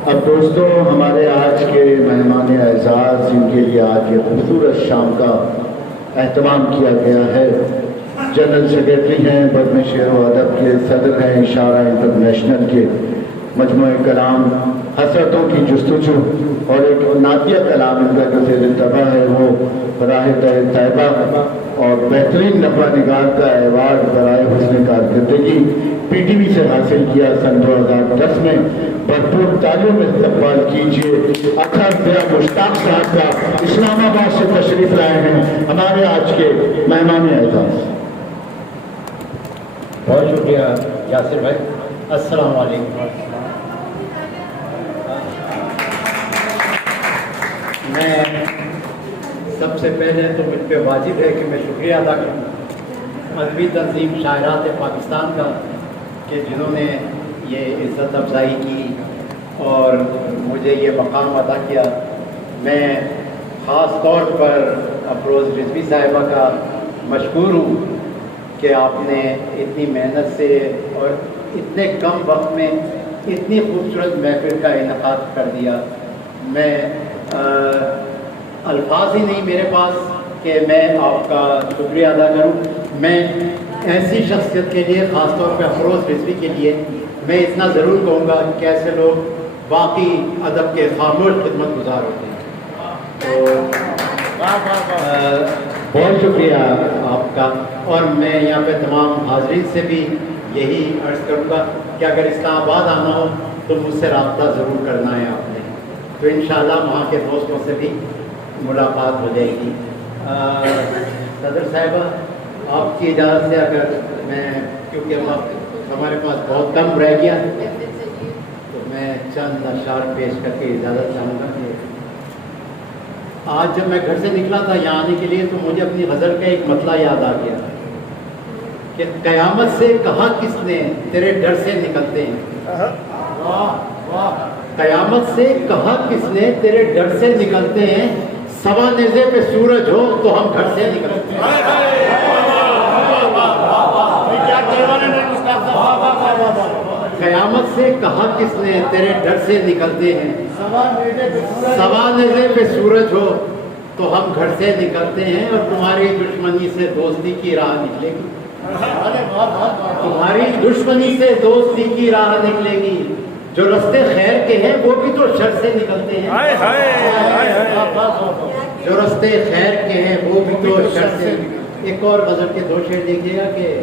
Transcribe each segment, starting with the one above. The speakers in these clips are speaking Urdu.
اب دوستوں، ہمارے آج کے مہمان اعزاز جن کے لیے آج یہ خوبصورت شام کا اہتمام کیا گیا ہے، جنرل سیکرٹری ہیں، بزم شعر و ادب کے صدر ہیں، اشارہ انٹرنیشنل کے، مجموعہ کلام حسرتوں کی جستجو اور ایک نعتیہ کلام ان کا جو زیر انتباہ ہے وہ راہ طیبہ اور بہترین نغمہ نگار کا ایوارڈ برائے حسن کارکردگی پی ٹی وی سے حاصل کیا سن 2010 میں۔ بھرپور تالیوں میں استقبال کیجیے اطہر ضیاء مشتاق صاحب کا، اسلام آباد سے تشریف لائے ہیں ہمارے آج کے مہمان اعزاز۔ بہت شکریہ یاسر بھائی۔ السلام علیکم۔ میں سب سے پہلے تو مجھ پہ واجب ہے کہ میں شکریہ ادا کروں ادبی تنظیم شاعرات پاکستان کا کہ جنہوں نے یہ عزت افزائی کی اور مجھے یہ مقام عطا کیا۔ میں خاص طور پر افروز رضوی صاحبہ کا مشکور ہوں کہ آپ نے اتنی محنت سے اور اتنے کم وقت میں اتنی خوبصورت محفل کا انعقاد کر دیا۔ میں الفاظ ہی نہیں میرے پاس کہ میں آپ کا شکریہ ادا کروں۔ میں ایسی شخصیت کے لیے، خاص طور پہ افروز رضوی کے لیے، میں اتنا ضرور کہوں گا کہ ایسے لوگ واقعی ادب کے خاموش خدمت گزار ہوتے ہیں۔ تو بہت شکریہ آپ کا، اور میں یہاں پہ تمام حاضرین سے بھی یہی عرض کروں گا کہ اگر اسلام آباد آنا ہو تو مجھ سے رابطہ ضرور کرنا ہے آپ نے، تو انشاءاللہ وہاں کے دوستوں سے بھی ملاقات ہو جائے گی۔ صدر صاحبہ، آپ کی اجازت سے اگر میں، کیونکہ ہمارے پاس بہت کم رہ گیا، تو میں چند اشعار پیش کر کے اجازت چاہوں گا کہ آج جب میں گھر سے نکلا تھا یہاں آنے کے لیے تو مجھے اپنی غزل کا ایک مطلع یاد آ گیا کہ قیامت سے کہا کس نے تیرے ڈر سے نکلتے ہیں۔ قیامت سے کہا کس نے تیرے ڈر سے نکلتے ہیں، سوا نیزے پہ سورج ہو تو ہم گھر سے نکلتے ہیں۔ قیامت سے کہا کس نے تیرے ڈر سے نکلتے ہیں، سوا نیزے پہ سورج ہو تو ہم گھر سے نکلتے ہیں، اور تمہاری دشمنی سے دوستی کی راہ نکلے گی، تمہاری دشمنی سے دوستی کی راہ نکلے گی، جو رستے خیر کے ہیں وہ بھی تو شر سے نکلتے ہیں، جو رستے خیر کے ہیں وہ بھی تو شر سے۔ ایک اور غزل کے دو شعر دیکھیے گا کہ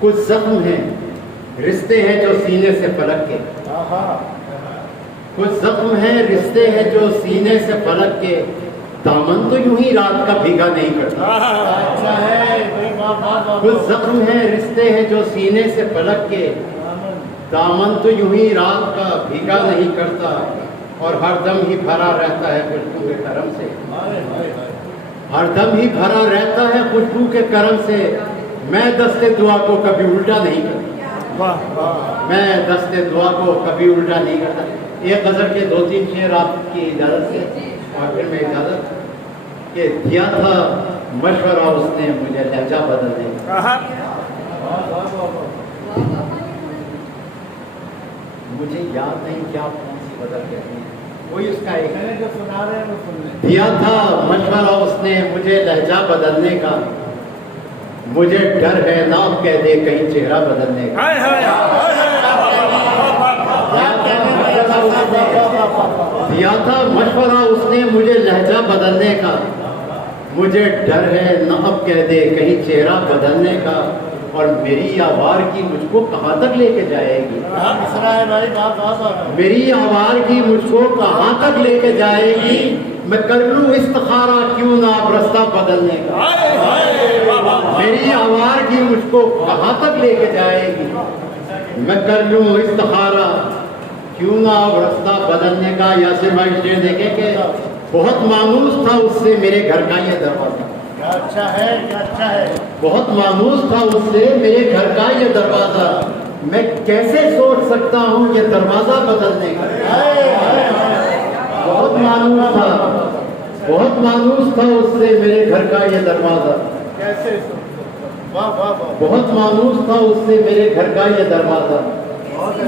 کچھ زخم ہیں رشتے ہیں جو سینے سے پلک کے، کچھ زخم ہیں رشتے ہیں جو سینے سے پلک کے، دامن تو یوں ہی رات کا بھیگا نہیں کرتا۔ کچھ زخم ہیں رشتے ہیں جو سینے سے پلک کے، دامن تو یوں ہی رات کا بھیگا نہیں کرتا، اور ہر دم ہی بھرا رہتا ہے خوشبو کے کرم سے، ہر دم ہی بھرا رہتا ہے خوشبو کے کرم سے، میں دست دعا کو کبھی الٹا نہیں کرتا، میں دست دعا کو کبھی الٹا نہیں کرتا۔ ایک غزل کے دو تین شعر آپ کی اجازت سے، اور پھر میں اجازت کہ دیا تھا مشورہ اس نے مجھے لہجہ بدلنے کا، مجھے یاد نہیں کیا کون سی غزل کہتی ہے، وہی اس کا ایک ہے جو سنا رہے ہیں وہ سن لیں۔ دیا تھا مشورہ اس نے مجھے لہجہ بدلنے کا، مجھے ڈر ہے نام کہہ دے کہیں چہرہ بدلنے کا، دیا تھا مشورہ اس نے مجھے لہجہ بدلنے کا، مجھے ڈر ہے نہ اب کہہ دے کہیں چہرہ بدلنے کا، اور میری آوار کی مجھ کو کہاں تک لے کے جائے گی، میری آوار کی مجھ کو کہاں تک لے کے جائے گی، میں کر لوں استخارہ کیوں نہ اب رستہ بدلنے کا، میری آوار کی مجھ کو کہاں تک لے کے جائے گی، میں کر لوں استخارہ کیوں نہ اب رستہ بدلنے کا۔ یاسر بھائی شعر دیکھیں کہ بہت مانوس تھا اس سے میرے گھر کا یہ دروازہ، اچھا ہے، اچھا ہے، بہت مانوس تھا اس سے میرے گھر کا یہ دروازہ، میں کیسے سوچ سکتا ہوں یہ دروازہ بدلنے کا، بہت مانوس تھا، بہت مانوس تھا اس سے میرے گھر کا یہ دروازہ، کیسے، واہ واہ واہ، بہت مانوس تھا اس سے میرے گھر کا یہ دروازہ،